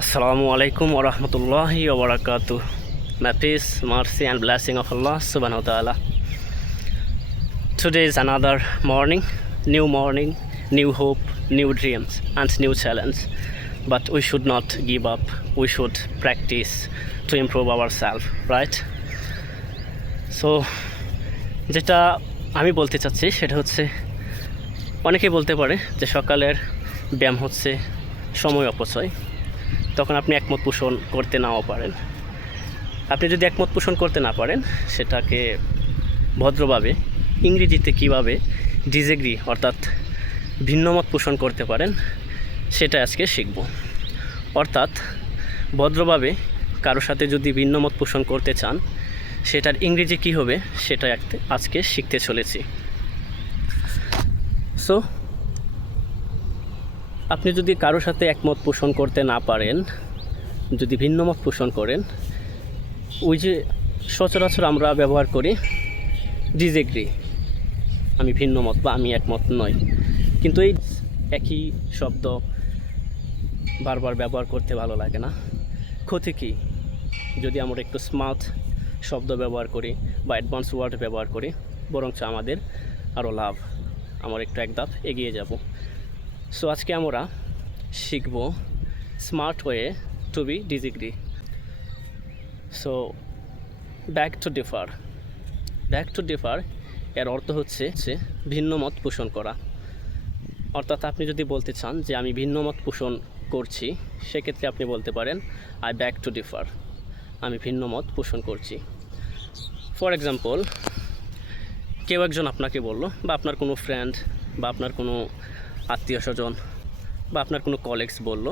Assalamu alaikum wa rahmatullahi wa barakatuh. May peace, mercy and blessing of Allah subhanahu wa ta'ala. Today is another morning, new hope, new dreams and new challenge. But we should not give up. We should practice to improve ourselves, right? So যেটা আমি বলতে চাচ্ছি সেটা হচ্ছে অনেকেই বলতে পারে যে সকালের ব্যায়াম হচ্ছে সময় অপচয়। তখন আপনি একমত পোষণ করতে নাও পারেন। আপনি যদি একমত পোষণ করতে না পারেন সেটাকে ভদ্রভাবে ইংরেজিতে কীভাবে ডিসএগ্রি অর্থাৎ ভিন্নমত পোষণ করতে পারেন সেটা আজকে শিখব। অর্থাৎ ভদ্রভাবে কারোর সাথে যদি ভিন্নমত পোষণ করতে চান সেটার ইংরেজি কী হবে সেটা আজকে শিখতে চলেছি। সো আপনি যদি কারোর সাথে একমত পোষণ করতে না পারেন, যদি ভিন্নমত পোষণ করেন, ওই যে সচরাচর আমরা ব্যবহার করি ডিসএগ্রি, আমি ভিন্নমত বা আমি একমত নই, কিন্তু এই একই শব্দ বারবার ব্যবহার করতে ভালো লাগে না। ক্ষতি কী যদি আমরা একটু স্মার্ট শব্দ ব্যবহার করি বা অ্যাডভান্স ওয়ার্ড ব্যবহার করি, বরঞ্চ আমাদের আরও লাভ, আমরা একটু এক ধাপ এগিয়ে যাব। সো আজকে আমরা শিখব smart way to be disagree. So back to differ এর অর্থ হচ্ছে ভিন্নমত পোষণ করা। অর্থাৎ আপনি যদি বলতে চান যে আমি ভিন্নমত পোষণ করছি, সেক্ষেত্রে আপনি বলতে পারেন আই ব্যাক টু ডিফার, আমি ভিন্নমত পোষণ করছি। ফর এক্সাম্পল, কেউ একজন আপনাকে বলল, বা আপনার কোনো ফ্রেন্ড বা আপনার কোনো আত্মীয় স্বজন বা আপনার কোনো কলিগস বলল,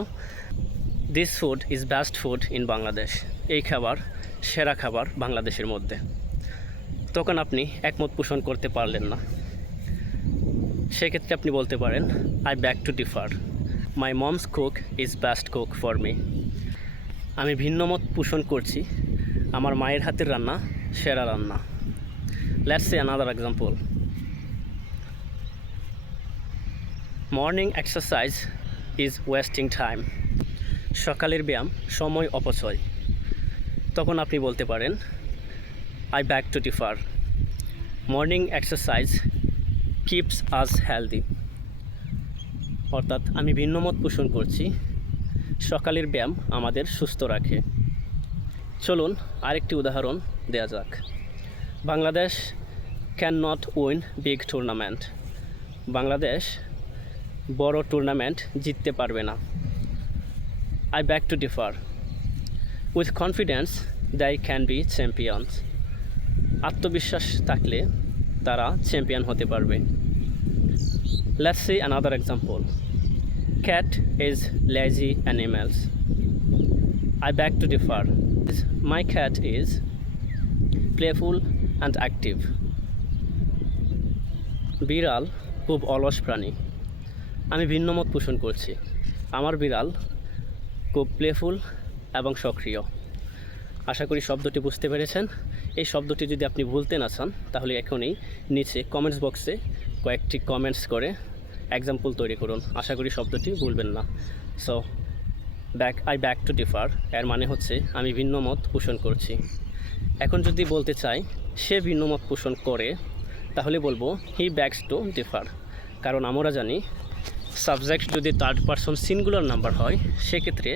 this food is best food in Bangladesh, এই খাবার সেরা খাবার বাংলাদেশের মধ্যে। তখন আপনি একমত পোষণ করতে পারলেন না, সেক্ষেত্রে আপনি বলতে পারেন I beg to differ, my moms cook is best cook for me, আমি ভিন্নমত পোষণ করছি, আমার মায়ের হাতের রান্না সেরা রান্না। Let's say another example, morning exercise is wasting time, সকালের ব্যায়াম সময় অপচয়। তখন আপনি বলতে পারেন I beg to differ, morning exercise keeps us healthy, অর্থাৎ আমি ভিন্নমত পোষণ করছি, সকালের ব্যায়াম আমাদের সুস্থ রাখে। চলুন আরেকটি উদাহরণ দেওয়া যাক। Bangladesh can not win big tournament, Bangladesh বড় টুর্নামেন্ট জিততে পারবে না। I beg to differ, with confidence they can be champions, আত্মবিশ্বাস থাকলে তারা চ্যাম্পিয়ন হতে পারবে। Let's see another example, cat is lazy animals, I beg to differ, my cat is playful and active, বিড়াল খুব অলস প্রাণী, আমি ভিন্নমত পোষণ করছি, আমার বিড়াল খুব প্লেফুল এবং সক্রিয়। আশা করি শব্দটি বুঝতে পেরেছেন। এই শব্দটি যদি আপনি ভুলতে না চান তাহলে এখনই নিচে কমেন্টস বক্সে কয়েকটি কমেন্টস করে এক্সাম্পল তৈরি করুন, আশা করি শব্দটি ভুলবেন না। So I beg to differ এর মানে হচ্ছে আমি ভিন্নমত পোষণ করছি। এখন যদি বলতে চাই সে ভিন্নমত পোষণ করে, তাহলে বলবো হি ব্যাকস টু ডিফার, কারণ আমরা জানি সাবজেক্ট যদি থার্ড পারসন সিঙ্গুলার নাম্বার হয় সেক্ষেত্রে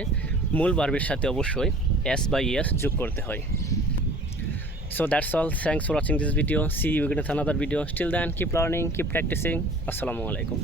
মূল ভার্বের সাথে অবশ্যই এস বা ইএস যোগ করতে হয়। So that's all. Thanks for watching this video. See you again with another video. Till then, keep learning, keep practicing. Assalamu alaikum.